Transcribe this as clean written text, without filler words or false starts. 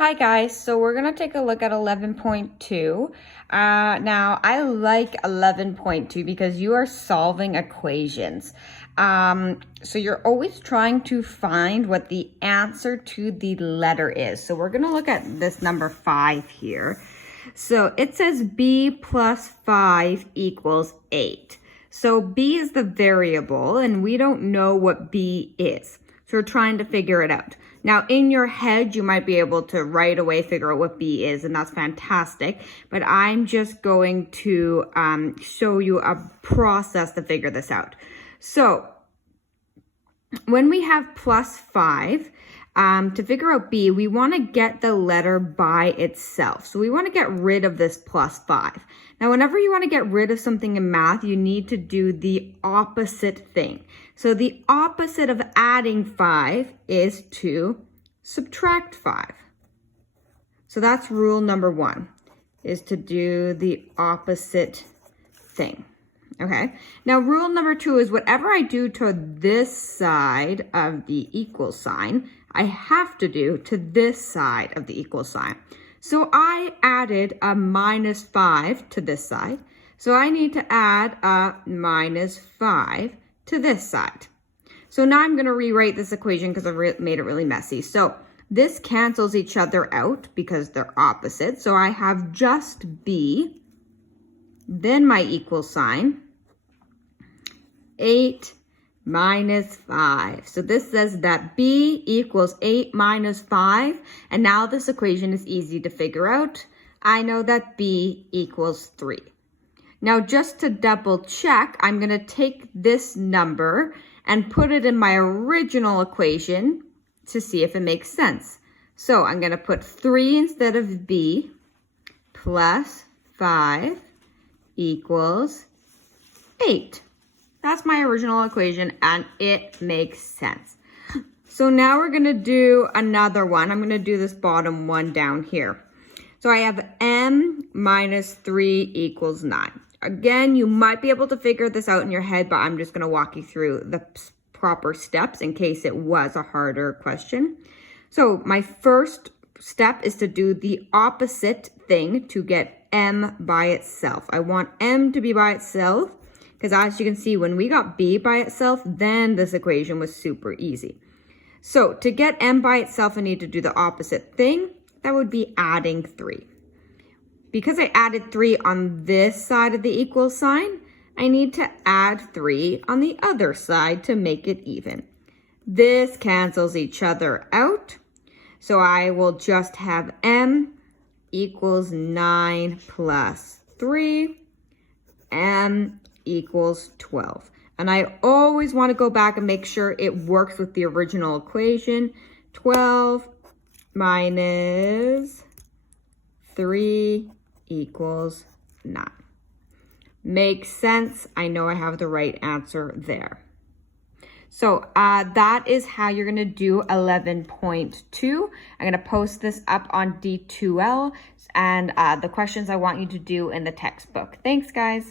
Hi guys, so we're going to take a look at 11.2. Now, I like 11.2 because you are solving equations. So you're always trying to find what the answer to the letter is. So we're going to look at this number 5 here. So it says b plus 5 equals 8. So b is the variable and we don't know what b is. So we're trying to figure it out. Now, in your head, you might be able to right away figure out what B is, and that's fantastic. But I'm just going to show you a process to figure this out. So when we have plus 5, to figure out B, we want to get the letter by itself. So we want to get rid of this plus 5. Now, whenever you want to get rid of something in math, you need to do the opposite thing. So the opposite of adding 5 is to subtract 5. So that's rule number 1, is to do the opposite thing. Okay, now rule number 2 is whatever I do to this side of the equal sign, I have to do to this side of the equal sign. So I added a minus 5 to this side. So I need to add a minus 5 to this side. So now I'm going to rewrite this equation because I've made it really messy. So this cancels each other out because they're opposite. So I have just B, then my equal sign, 8 minus 5. So this says that B equals 8 minus 5. And now this equation is easy to figure out. I know that B equals 3. Now, just to double check, I'm going to take this number and put it in my original equation to see if it makes sense. So I'm going to put 3 instead of B plus 5 equals 8. That's my original equation, and it makes sense. So now we're going to do another one. I'm going to do this bottom one down here. So I have m minus 3 equals 9. Again, you might be able to figure this out in your head, but I'm just going to walk you through the proper steps in case it was a harder question. So my first step is to do the opposite thing to get m by itself. I want m to be by itself because as you can see, when we got b by itself, then this equation was super easy. So to get m by itself, I need to do the opposite thing. That would be adding 3. Because I added 3 on this side of the equal sign, I need to add 3 on the other side to make it even. This cancels each other out. So I will just have m equals 9 plus 3. M equals 12. And I always want to go back and make sure it works with the original equation. 12 minus 3 equals 9. Makes sense. I know I have the right answer there. So that is how you're going to do 11.2. I'm going to post this up on D2L and the questions I want you to do in the textbook. Thanks, guys.